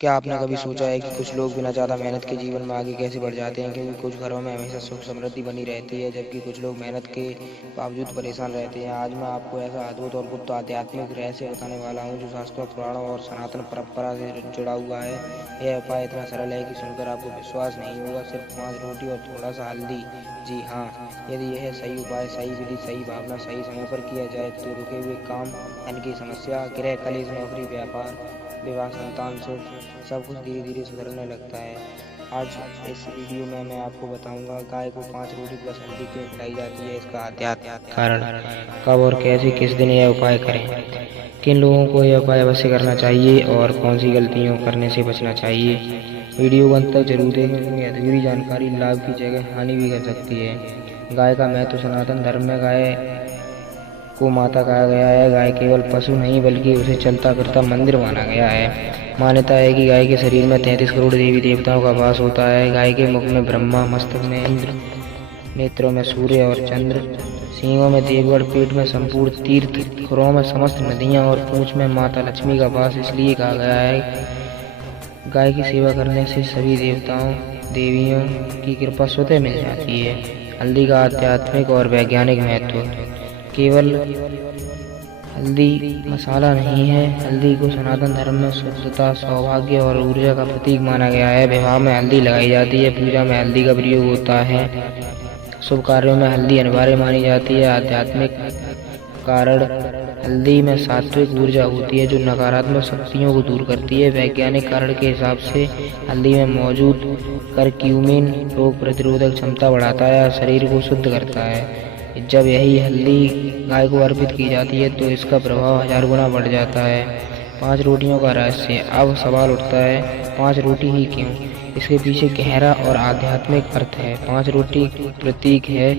क्या आपने कभी सोचा है कि कुछ लोग बिना ज़्यादा मेहनत के जीवन में आगे कैसे बढ़ जाते हैं? क्योंकि कुछ घरों में हमेशा सुख समृद्धि बनी रहती है, जबकि कुछ लोग मेहनत के बावजूद परेशान रहते हैं। आज मैं आपको ऐसा अद्भुत और गुप्त आध्यात्मिक रहस्य बताने वाला हूँ जो शास्त्रों, पुराणों और सनातन परंपरा से जुड़ा हुआ है। यह उपाय इतना सरल है कि सुनकर आपको विश्वास नहीं होगा। सिर्फ 5 रोटी और थोड़ा सा हल्दी। जी हाँ, यदि यह सही उपाय, सही विधि, सही भावना, सही समय पर किया जाए तो रुके हुए काम, धन की समस्या, गृह कलेश, नौकरी, व्यापार, विवाह, संतान, सुख, सब कुछ धीरे धीरे सुधरने लगता है। आज इस वीडियो में मैं आपको बताऊंगा गाय को 5 रोटी प्लस हल्दी क्यों खिलाई जाती है, इसका आध्यात्मिक कारण, कब और कैसे, किस दिन यह उपाय करें, किन लोगों को यह उपाय अवश्य करना चाहिए और कौन सी गलतियों करने से बचना चाहिए। वीडियो अंत तक जरूर देखें क्योंकि अधूरी जानकारी लाभ की जगह हानि भी कर सकती है। गाय का महत्व। सनातन धर्म में गाय को माता कहा गया है। गाय केवल पशु नहीं बल्कि उसे चलता फिरता मंदिर माना गया है। मान्यता है कि गाय के शरीर में 33 करोड़ देवी देवताओं का वास होता है। गाय के मुख में ब्रह्मा, मस्तक में इंद्र, नेत्रों में सूर्य और चंद्र, सींगों में देवगढ़, पेट में संपूर्ण तीर्थ, खुरों में समस्त नदियां और पूंछ में माता लक्ष्मी का वास इसलिए कहा गया है। गाय की सेवा करने से सभी देवताओं देवियों की कृपा स्वतः मिल जाती है। हल्दी का आध्यात्मिक और वैज्ञानिक महत्व। केवल हल्दी मसाला नहीं है। हल्दी को सनातन धर्म में शुद्धता, सौभाग्य और ऊर्जा का प्रतीक माना गया है। विवाह में हल्दी लगाई जाती है, पूजा में हल्दी का प्रयोग होता है, शुभ कार्यों में हल्दी अनिवार्य मानी जाती है। आध्यात्मिक कारण, हल्दी में सात्विक ऊर्जा होती है जो नकारात्मक शक्तियों को दूर करती है। वैज्ञानिक कारण के हिसाब से हल्दी में मौजूद करक्यूमिन रोग प्रतिरोधक क्षमता बढ़ाता है, शरीर को शुद्ध करता है। जब यही हल्दी गाय को अर्पित की जाती है तो इसका प्रभाव 1000 गुना बढ़ जाता है। 5 रोटियों का रहस्य। अब सवाल उठता है, 5 रोटी ही क्यों? इसके पीछे गहरा और आध्यात्मिक अर्थ है। 5 रोटी प्रतीक है।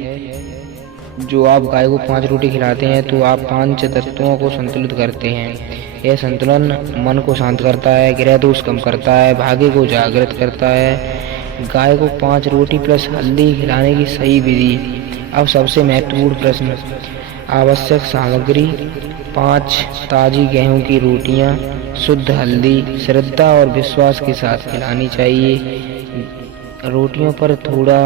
जो आप गाय को 5 रोटी खिलाते हैं तो आप 5 तत्वों को संतुलित करते हैं। यह संतुलन मन को शांत करता है, ग्रह दोष कम करता है, भाग्य को जागृत करता है। गाय को 5 रोटी प्लस हल्दी खिलाने की सही विधि। अब सबसे महत्वपूर्ण प्रश्न। आवश्यक सामग्री: 5 ताजी गेहूं की रोटियां, शुद्ध हल्दी, श्रद्धा और विश्वास के साथ खिलानी चाहिए। रोटियों पर थोड़ा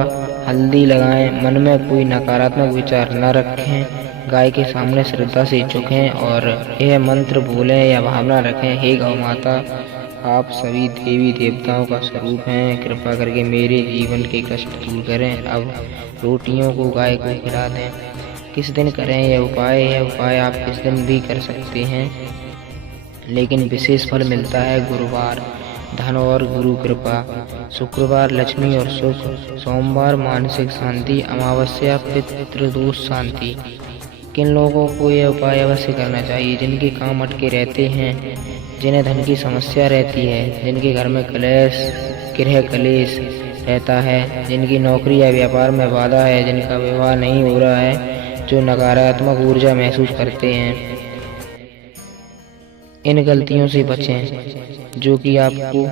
हल्दी लगाएं, मन में कोई नकारात्मक विचार न रखें, गाय के सामने श्रद्धा से झुकें और यह मंत्र बोलें या भावना रखें, हे गौ माता, आप सभी देवी देवताओं का स्वरूप हैं, कृपा करके मेरे जीवन के कष्ट दूर करें। अब रोटियों को गाय को खिला दें। किस दिन करें यह उपाय? यह उपाय आप किस दिन भी कर सकते हैं, लेकिन विशेष फल मिलता है गुरुवार, धन और गुरु कृपा, शुक्रवार लक्ष्मी और सुख, सोमवार मानसिक शांति, अमावस्या पितृदोष शांति। किन लोगों को यह उपाय अवश्य करना चाहिए? जिनके काम अटके रहते हैं, जिन्हें धन की समस्या रहती है, जिनके घर में कलेश, गृह कलेश रहता है, जिनकी नौकरी या व्यापार में बाधा है, जिनका विवाह नहीं हो रहा है, जो नकारात्मक ऊर्जा महसूस करते हैं। इन गलतियों से बचें जो कि आपको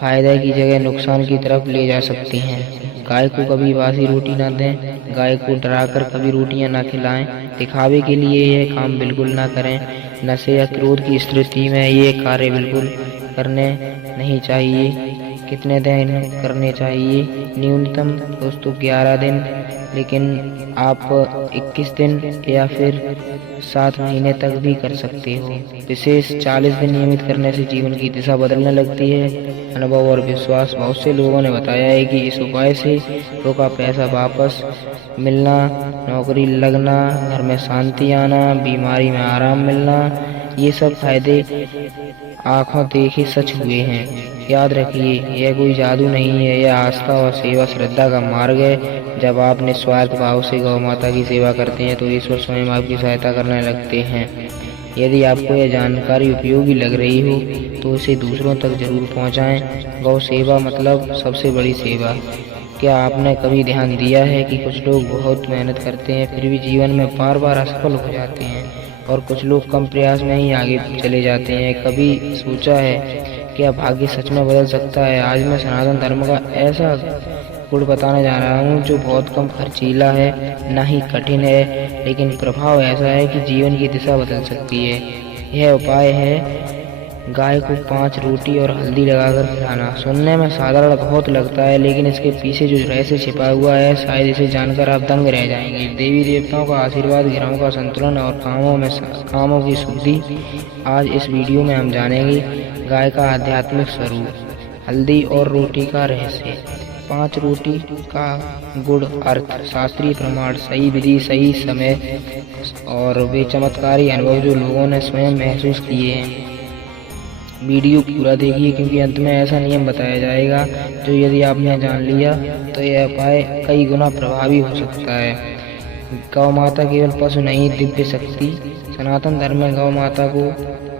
फायदे की जगह नुकसान की तरफ ले जा सकती हैं। गाय को कभी बासी रोटी ना दें। गाय को डराकर कभी रोटियां ना खिलाएं। दिखावे के लिए यह काम बिल्कुल ना करें। नशे या क्रोध की स्थिति में ये कार्य बिल्कुल करने नहीं चाहिए। कितने दिन करने चाहिए? न्यूनतम दोस्तों 11 दिन, लेकिन आप 21 दिन या फिर 7 महीने तक भी कर सकते हो। विशेष 40 दिन नियमित करने से जीवन की दिशा बदलने लगती है। अनुभव और विश्वास। बहुत से लोगों ने बताया है कि इस उपाय से रोका पैसा वापस मिलना, नौकरी लगना, घर में शांति आना, बीमारी में आराम मिलना, ये सब फायदे आंखों देखे सच हुए हैं। याद रखिए, यह कोई जादू नहीं है, यह आस्था और सेवा श्रद्धा का मार्ग है। जब आप निस्वार्थ भाव से गौ माता की सेवा करते हैं तो ईश्वर स्वयं आपकी सहायता करने लगते हैं। यदि आपको यह जानकारी उपयोगी लग रही हो तो इसे दूसरों तक जरूर पहुंचाएं। गौ सेवा मतलब सबसे बड़ी सेवा। क्या आपने कभी ध्यान दिया है कि कुछ लोग बहुत मेहनत करते हैं फिर भी जीवन में बार बार असफल हो जाते हैं, और कुछ लोग कम प्रयास में ही आगे चले जाते हैं? कभी सोचा है क्या भाग्य सच में बदल सकता है? आज मैं सनातन धर्म का ऐसा गुण बताने जा रहा हूँ जो बहुत कम खर्चीला है, ना ही कठिन है, लेकिन प्रभाव ऐसा है कि जीवन की दिशा बदल सकती है। यह उपाय है गाय को 5 रोटी और हल्दी लगाकर खिलाना। सुनने में साधारण बहुत लगता है, लेकिन इसके पीछे जो रहस्य छिपा हुआ है, शायद इसे जानकर आप दंग रह जाएंगे। देवी देवताओं का आशीर्वाद, ग्रहों का संतुलन और कामों की शुद्धि, आज इस वीडियो में हम जानेंगे। गाय का आध्यात्मिक स्वरूप, हल्दी और रोटी का रहस्य, 5 रोटी का गुण, अर्थ, शास्त्रीय प्रमाण, सही विधि, सही समय और वे चमत्कारी अनुभव जो लोगों ने स्वयं महसूस किए हैं। वीडियो पूरा देखिए, क्योंकि अंत में ऐसा नियम बताया जाएगा जो यदि आपने जान लिया तो यह उपाय कई गुना प्रभावी हो सकता है। गौ माता केवल पशु नहीं, दिव्य शक्ति। सनातन धर्म में गौ माता को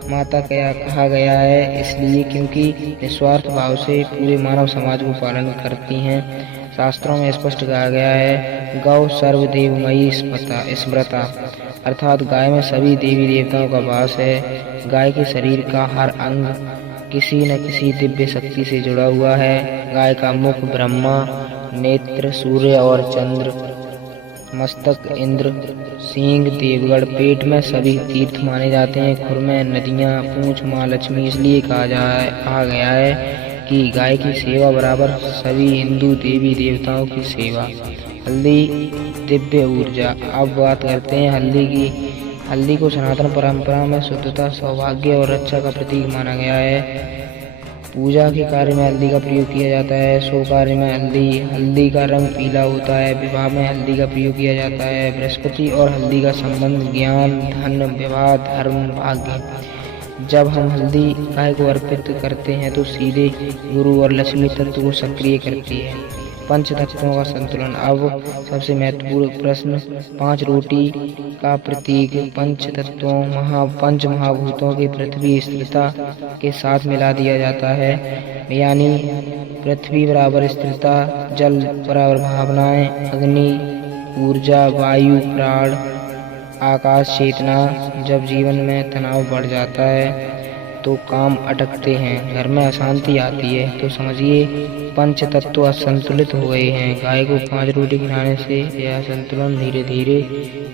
माता क्या कहा गया है, इसलिए क्योंकि निस्वार्थ भाव से पूरे मानव समाज को पालन करती हैं। शास्त्रों में स्पष्ट कहा गया है, गौ सर्वदेवमयी स्मृता, अर्थात गाय में सभी देवी देवताओं का वास है। गाय के शरीर का हर अंग किसी न किसी दिव्य शक्ति से जुड़ा हुआ है। गाय का मुख ब्रह्मा, नेत्र सूर्य और चंद्र, मस्तक इंद्र, सींग देवगढ़, पेट में सभी तीर्थ माने जाते हैं। खुर में नदियाँ, पूंछ माँ लक्ष्मी, इसलिए कहा गया है कि गाय की सेवा बराबर सभी हिंदू देवी देवताओं की सेवा। हल्दी दिव्य ऊर्जा। अब बात करते हैं हल्दी की। हल्दी को सनातन परंपरा में शुद्धता, सौभाग्य और रक्षा का प्रतीक माना गया है। पूजा के कार्य में हल्दी का प्रयोग किया जाता है। शुभ कार्य में हल्दी का रंग पीला होता है। विवाह में हल्दी का प्रयोग किया जाता है। बृहस्पति और हल्दी का संबंध, ज्ञान, धन, विवाह, धर्म, भाग्य। जब हम हल्दी गाय को अर्पित करते हैं तो सीधे गुरु और लक्ष्मी तत्व को सक्रिय करती है। पंच तत्वों का संतुलन। अब सबसे महत्वपूर्ण प्रश्न, 5 रोटी का प्रतीक पंच तत्वों पंच महाभूतों की पृथ्वी स्थिरता के साथ मिला दिया जाता है। यानी पृथ्वी बराबर स्थिरता, जल बराबर भावनाएं, अग्नि ऊर्जा, वायु प्राण, आकाश चेतना। जब जीवन में तनाव बढ़ जाता है तो काम अटकते हैं, घर में अशांति आती है, तो समझिए पंच तत्व असंतुलित हो गए हैं। गाय को 5 रोटी खिलाने से यह संतुलन धीरे धीरे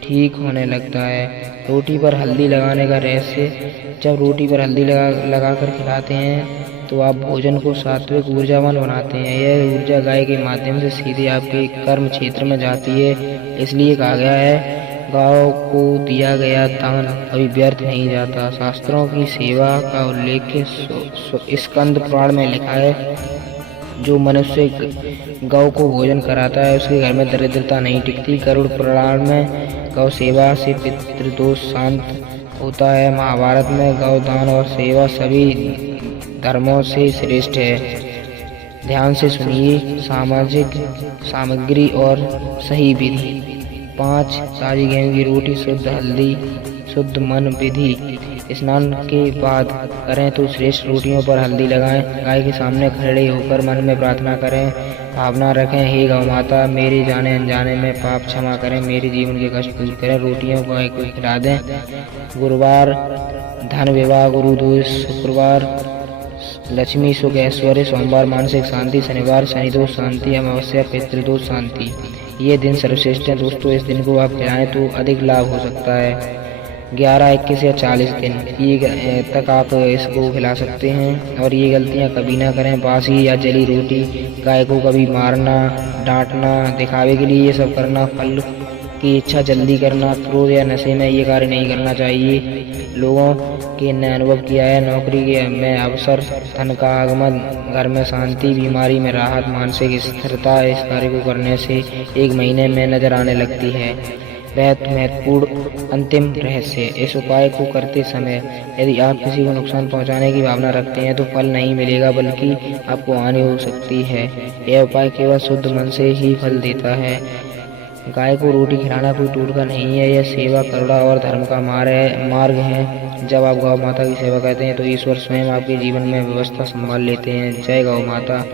ठीक होने लगता है। रोटी पर हल्दी लगाने का रहस्य, जब रोटी पर हल्दी लगा कर खिलाते हैं तो आप भोजन को सात्विक ऊर्जावान बनाते हैं। यह ऊर्जा गाय के माध्यम से सीधे आपके कर्म क्षेत्र में जाती है। इसलिए कहा गया है, गाँव को दिया गया दान कभी व्यर्थ नहीं जाता। शास्त्रों की सेवा का उल्लेख स्कंद पुराण में लिखा है, जो मनुष्य गौ को भोजन कराता है उसके घर में दरिद्रता नहीं टिकती। गरुड़ पुराण में गौ सेवा से पितृदोष शांत होता है। महाभारत में गौ दान और सेवा सभी धर्मों से श्रेष्ठ है। ध्यान से सुनिए, सामाजिक सामग्री और सही विधि। 5 ताजी गेहूं की रोटी, शुद्ध हल्दी, शुद्ध मन विधि। स्नान के बाद करें तो श्रेष्ठ रोटियों पर हल्दी लगाएं। गाय के सामने खड़े होकर मन में प्रार्थना करें, भावना रखें, हे गौ माता, मेरे जाने अनजाने में पाप क्षमा करें, मेरे जीवन के कष्ट दूर करें। रोटियों को गाय को खिला दें। गुरुवार धन विवाह, गुरु दोष, शुक्रवार लक्ष्मी सुख ऐश्वर्य, सोमवार मानसिक शांति, शनिवार शनि दोष शांति, अमावस्या पितृदोष शांति। ये दिन सर्वश्रेष्ठ है दोस्तों। इस दिन को आप खिलाएं तो अधिक लाभ हो सकता है। 11, 21 या 40 दिन ये तक आप इसको खिला सकते हैं। और ये गलतियां कभी ना करें, बासी या जली रोटी, गाय को कभी मारना, डांटना, दिखावे के लिए ये सब करना, फल की इच्छा जल्दी करना, क्रोध या नशे में ये कार्य नहीं करना चाहिए। लोगों के ने अनुभव किया है, नौकरी के में अवसर, धन का आगमन, घर में शांति, बीमारी में राहत, मानसिक स्थिरता इस कार्य को करने से 1 महीने में नजर आने लगती है। बहुत महत्वपूर्ण अंतिम रहस्य, इस उपाय को करते समय यदि आप किसी को नुकसान पहुंचाने की भावना रखते हैं तो फल नहीं मिलेगा, बल्कि आपको हानि हो सकती है। यह उपाय केवल शुद्ध मन से ही फल देता है। गाय को रोटी खिलाना कोई टोटका नहीं है, यह सेवा, करुणा और धर्म का मार्ग है। जब आप गौ माता की सेवा करते हैं तो ईश्वर स्वयं आपके जीवन में व्यवस्था संभाल लेते हैं। जय गौ माता,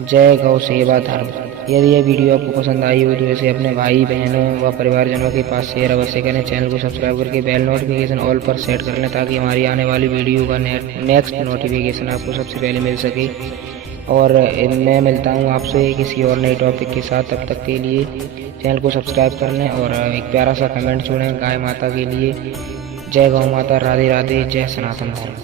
जय गौ सेवा धर्म। यदि यह वीडियो आपको पसंद आई हो तो इसे अपने भाई बहनों व परिवारजनों के पास शेयर अवश्य करें। चैनल को सब्सक्राइब करके बेल नोटिफिकेशन ऑल पर सेट कर लें, ताकि हमारी आने वाली वीडियो का नेक्स्ट नोटिफिकेशन आपको सबसे पहले मिल सके। और मैं मिलता हूँ आपसे किसी और नए टॉपिक के साथ। तब तक के लिए चैनल को सब्सक्राइब कर लें और एक प्यारा सा कमेंट छोड़ें गाय माता के लिए। जय गौ माता, राधे राधे, जय सनातन धर्म।